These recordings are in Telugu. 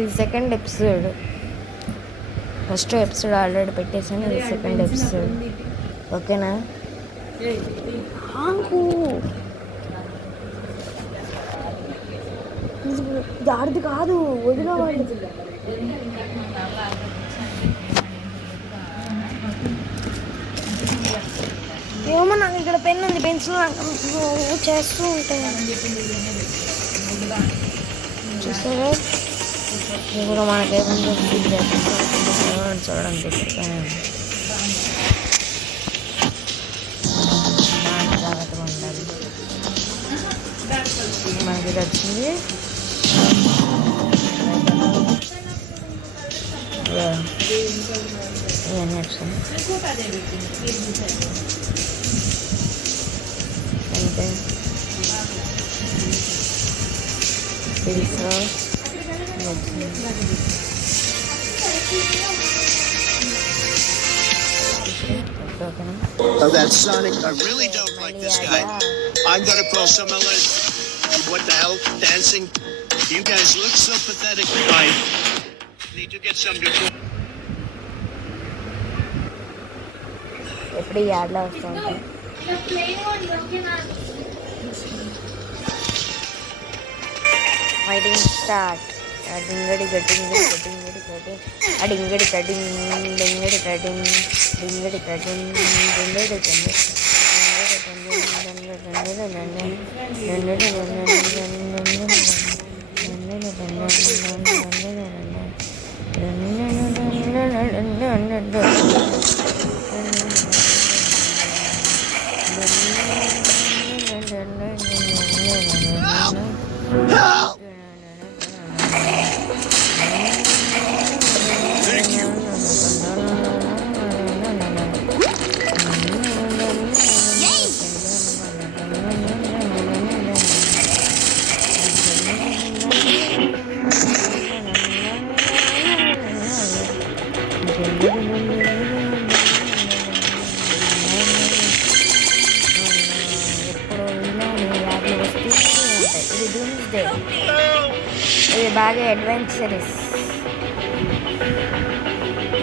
ఇది second episode. First episode already పెట్టేసాను, ఇది సెకండ్ ఎపిసోడ్. ఓకేనా? దాడిది కాదు, వదిన వాళ్ళది. ఏమో నాకు ఇక్కడ పెన్ ఉంది, పెన్సిల్ చేస్తూ ఉంటాయి చూసారా. ఇప్పుడు మనకేమో చూడండి జాగ్రత్తగా ఉండాలి. మనకి ఇది వచ్చింది. ఇవన్నీ వచ్చింది అంటే Oh, that's Sonic. I really don't like this guy. I'm gonna call someone else. What the hell? Dancing? You guys look so pathetic. I need to get some new. ఎప్పుడు యాడ్లో వస్తూ ఉంటాయి. Fighting start. డింగడి గడ్డింగడి గడ్డింగడి గడ్డింగ్ అడింగడి కడింగ్ డింగడి కడింగ్ డింగడి కడింగ్ డింగడి కడింగ్ ఇది బాగా అడ్వెంచరస్.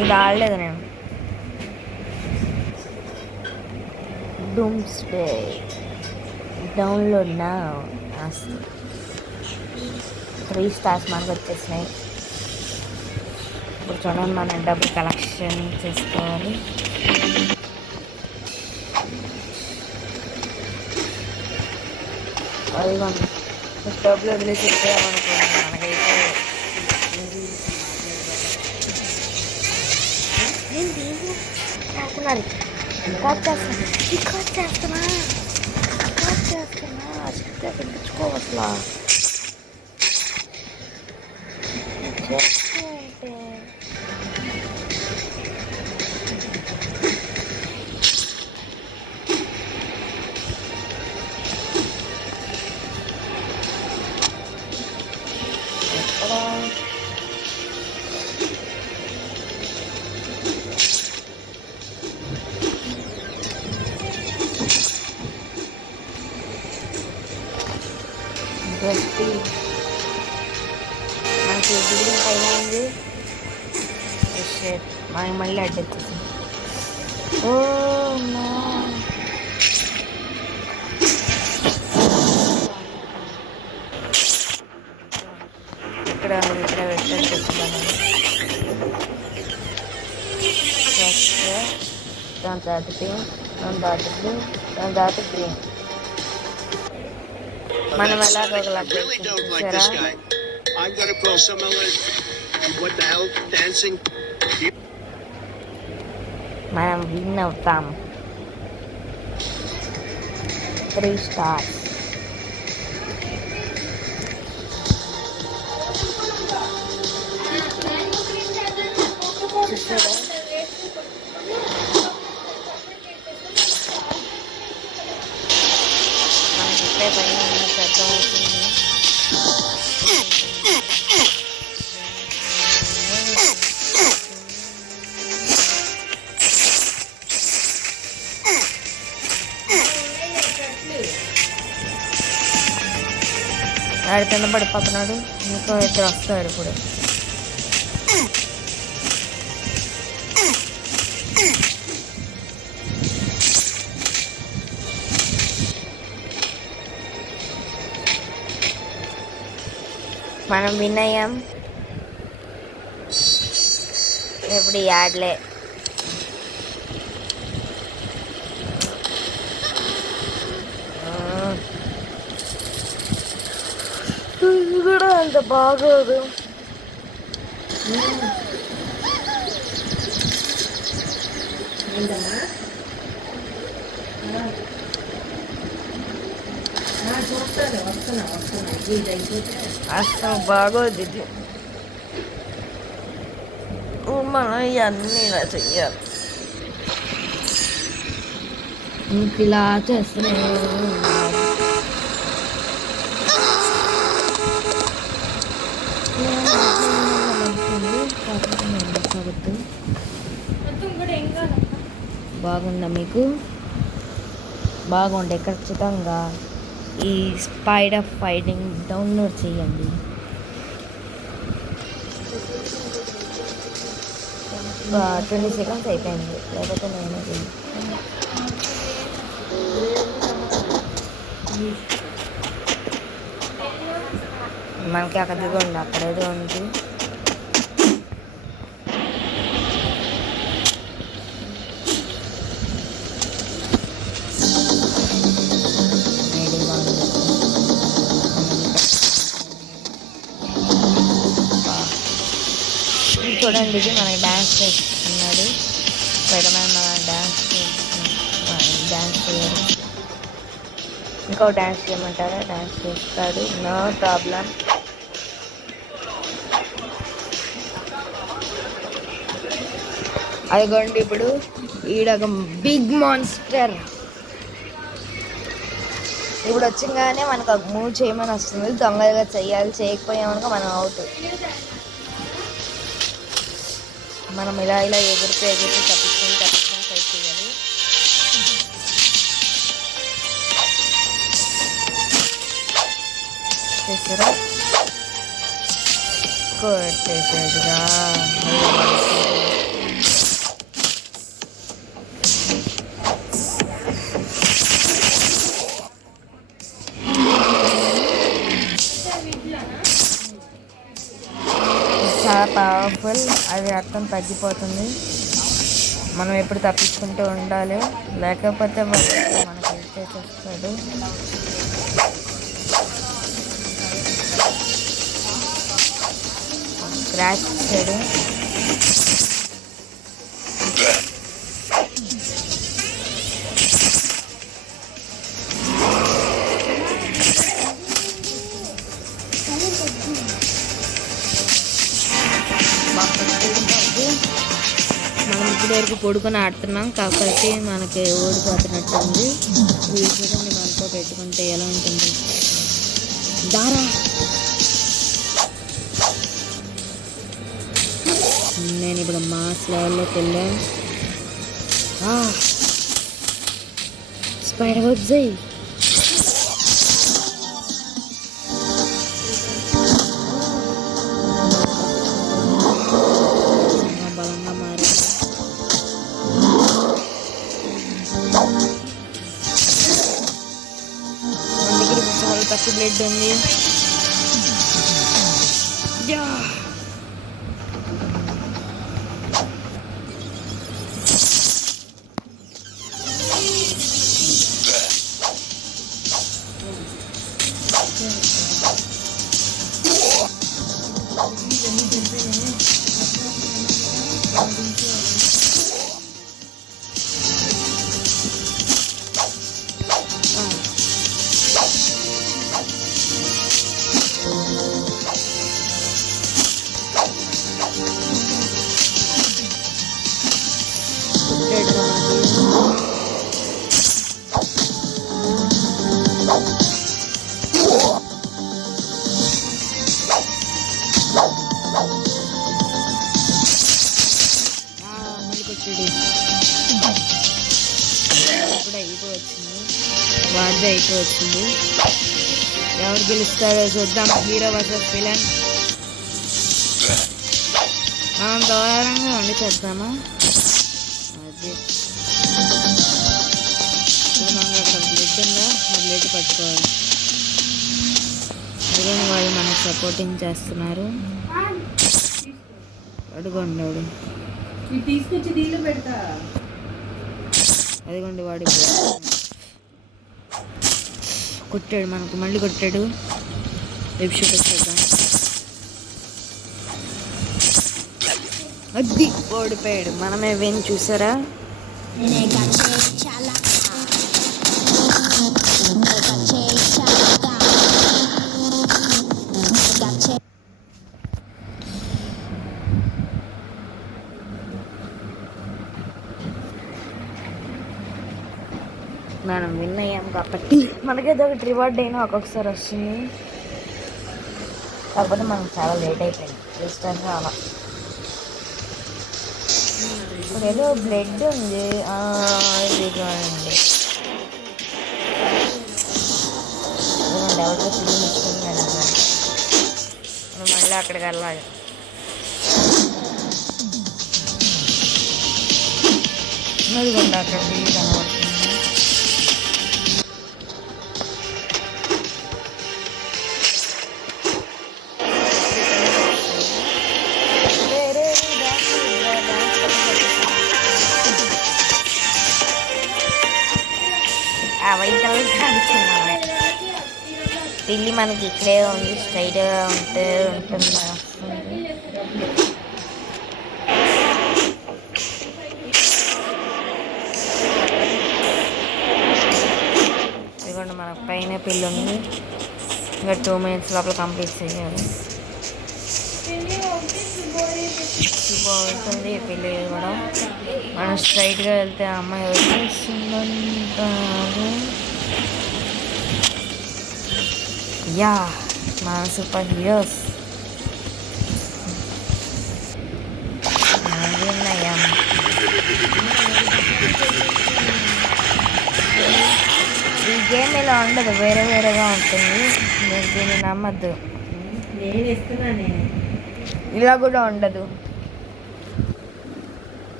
ఇది ఆడలేదు నేను. డూమ్స్డే డౌన్లోడ్ నా 3 స్టార్స్ మనకు వచ్చేసినాయి. ఇప్పుడు చూడండి, మన డబ్బులు కలెక్షన్ చేసుకోవాలి. అది మనం డబ్బులు వదిలేసి చెప్పామనుకోండి, మనకైతే చేస్తున్నారు. రికార్డ్ చేస్తున్నా చెప్తే పెంచుకోవట్లా చేస్తూ ఉంటే మనకి బిల్డింగ్ పైన ఉంది. మనకి మళ్ళీ అడ్డొచ్చేసింది. ఓ ఇక్కడ పెట్టేస్తున్నాను. దాని తర్వాత పింక్, దాని తర్వాత బ్లూ, దాని తర్వాత గ్రీన్. మనం ఎలాగో మనం విన్ అవుతాం. 3 స్టార్స్. చూసారా, మనకి ఇక్కడే పైన అర్థం అవుతుంది. ఆడ కింద పడిపోతున్నాడు. ఇంకో ఇద్దరు వస్తారు ఇప్పుడు. మనం విన్ అయ్యాం. ఎప్పుడు యాడ్లే కూడా అంత బాగోదు. అసలు బాగోదు ఇది. మనం ఇవన్నీ ఇలా చెయ్యాలి. ఇంక ఇలా చేస్తూనే బాగుందా మీకు? బాగుండే. ఖచ్చితంగా ఈ స్పైడర్ ఫైటింగ్ డౌన్లోడ్ చేయండి. ఒక 20 seconds అయిపోయింది, లేకపోతే నేనే మనకి అక్కడ దిగండి, అక్కడేదో ఉంది. చూడండి, ఇది మనకి డ్యాన్స్ చేస్తున్నాడు. స్పైడర్మ్యాన్ మన డ్యాన్స్ చేయాలి. ఇంకో డ్యాన్స్ చేయమంటారా? డ్యాన్స్ చేస్తాడు, నో ప్రాబ్లం. అదిగోండి, ఇప్పుడు ఈడొక బిగ్ మాన్స్టర్ ఇప్పుడు వచ్చంగానే మనకు మూవ్ చేయమని వస్తుంది. దొంగగా చెయ్యాలి, చేయకపోయామనుకో మనం అవుట్. మనం ఇలా ఎగురితే తప్పించుకొని ఫైట్ చేయాలి. చేసారా? కొట్టేసాడుగా. చాలా పవర్ఫుల్. అది అర్థం తగ్గిపోతుంది. మనం ఎప్పుడు తప్పించుకుంటూ ఉండాలి, లేకపోతే మనకి చేసేస్తాడు. స్క్రాచ్ ఇచ్చాడు. మనం ఇప్పుడు వరకు పొడుకొని ఆడుతున్నాం, కాకపోతే మనకి ఓడిపోతున్నట్టుంది. ఈ చూడండి, మనతో పెట్టుకుంటే ఎలా ఉంటుంది. దారా నేను ఇప్పుడు మాస్ లెవెల్లోకి వెళ్ళాను. స్పైడర్ వెబ్స్ బలంగా మారి మన దగ్గర చాలా తక్కువ బ్లడ్ ఉంది. వాడిదే అయిపోవచ్చింది. ఎవరు గెలుస్తారో చూద్దాం. Hero versus villain. మనం దూరంగా వండి చేద్దామా? అది ఇప్పుడు మనకు అక్కడ బ్లడ్ ఉందా, ఆ బ్లడ్ పట్టుకోవాలి. ఇదిగోండి వాళ్ళు మనకు సపోర్టింగ్ చేస్తున్నారు. అడుగోండి వాడు తీసుకొచ్చి దీనిలో పెడతా. అదిగోండి వాడు కొట్టాడు మనకు, మళ్ళీ కొట్టాడు. వెబ్ షూట్ వచ్చేద్దాం. అది ఓడిపోయాడు, మనమే విన్. చూసారా? మనం విన్ అయ్యాం కాబట్టి మనకేదో ఒకటి రివార్డ్ అయినా ఒక్కొక్కసారి వస్తుంది. కాకపోతే మనకు చాలా లేట్ అయిపోయింది, ఇష్టంగా అలా. ఇప్పుడు ఏదో బ్లడ్ ఉంది, ఇదిగోండి ఎవరితో ఫిలిం ఇస్తుందండి. మనం మళ్ళీ అక్కడికి వెళ్ళాలి. అదిగోండి అక్కడ ఫిలిం కనబడుతుంది. పిల్లి మనకి ఇక్కడే ఉంది, స్ట్రైట్గా ఉంటుంది. ఇదిగోండి మన పైన పిల్లి ఉంది. ఇంకా 2 minutes లోపల కంప్లీట్ చేయాలి. బాగుంటుంది ఈ పిల్లి కూడా. మనం స్ట్రైట్గా వెళ్తే అమ్మాయి వచ్చేస్తుందంటారు. యా, మన సూపర్ హీరోస్ విన్నాయాం. ఈ గేమ్ ఇలా ఉండదు, వేరే వేరేగా ఉంటుంది. మీరు దీన్ని నమ్మద్దు, ఇలా కూడా ఉండదు.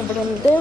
ఇప్పుడు వెళ్తే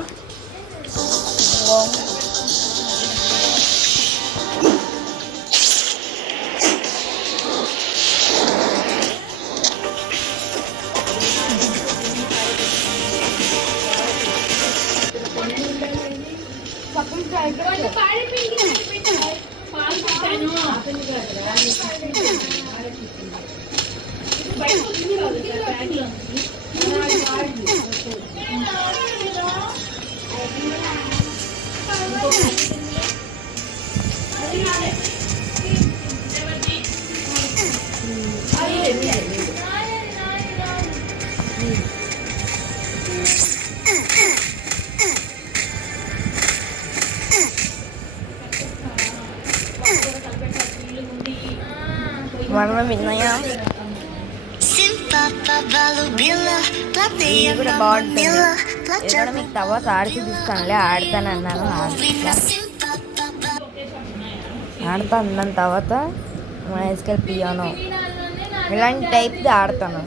మనమే విన్నాయా. ఇది కూడా బాగుంటుంది. ఏదైనా మీకు తర్వాత ఆడికి తీసుకోండి, ఆడతానన్నాను. ఆడతా అన్నాను తర్వాత మైస్కెల్ పియానో ఇలాంటి టైప్ది ఆడతాను.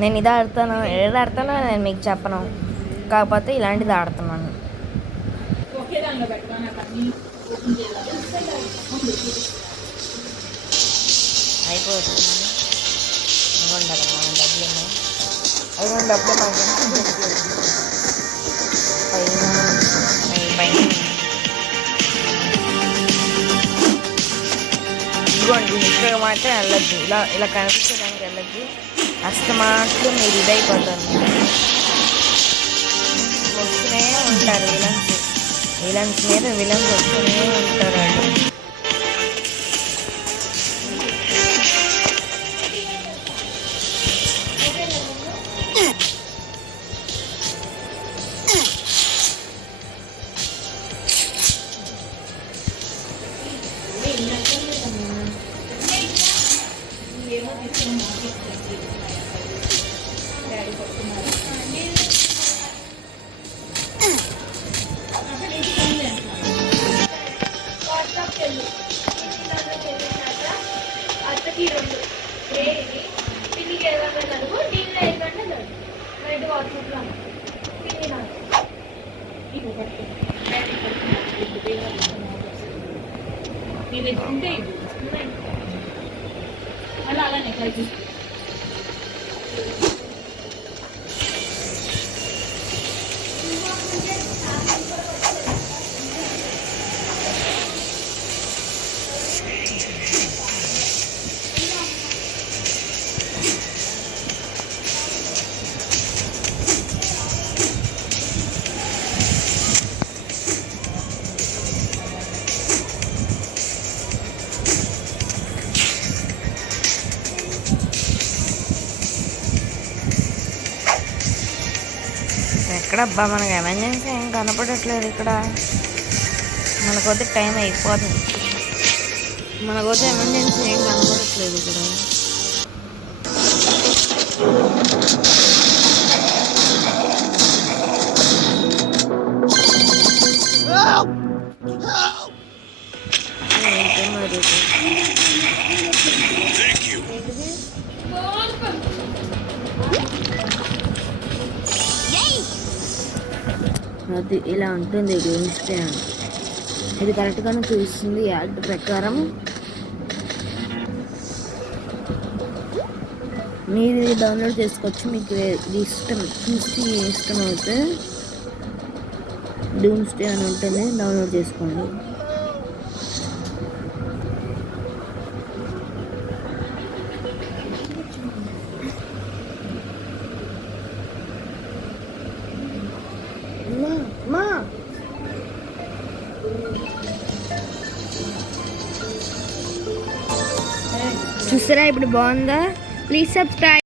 నేను ఇది ఆడతాను, ఏది ఆడతానో నేను మీకు చెప్పను, కాకపోతే ఇలాంటిది ఆడుతున్నాను. అయిపోతుంది. ఇవ్వండి కదా మన డబ్బులు ఉన్నాయి, అవి డబ్బులు మనకి పైన ఇదిగోండి. ఇక్కడ మాత్రం వెళ్ళద్దు, ఇలా ఇలా కనిపించడానికి వెళ్ళద్దు. అస్తమాట్లు మీరు ఇదైపోతారు. వస్తూనే ఉంటారు విలన్స్ మీద విలన్స్ వస్తూనే ఉంటారు. డాడీ కొట్టుకున్నారు. ఇది ఉంటే అలా అలానే కలిపి ఎక్కడబ్బా మనకి ఎమర్జెన్సీ ఏం కనపడట్లేదు ఇక్కడ. మనకొద్ది టైం అయిపోతుంది. మనకొద్ది ఎమర్జెన్సీ ఏం కనపడట్లేదు ఇక్కడ. ఏంటి మరి ఇది? Thank you. అది ఇలా ఉంటుంది డూమ్స్డే అని. ఇది కరెక్ట్గానే చూస్తుంది యాడ్ ప్రకారం. మీరు ఇది డౌన్లోడ్ చేసుకోవచ్చు. మీకు ఇది ఇష్టం చూసి ఇష్టం అయితే డూమ్స్డే అని ఉంటుంది, డౌన్లోడ్ చేసుకోండి. చూసారా ఇప్పుడు బాగుందా? Please subscribe.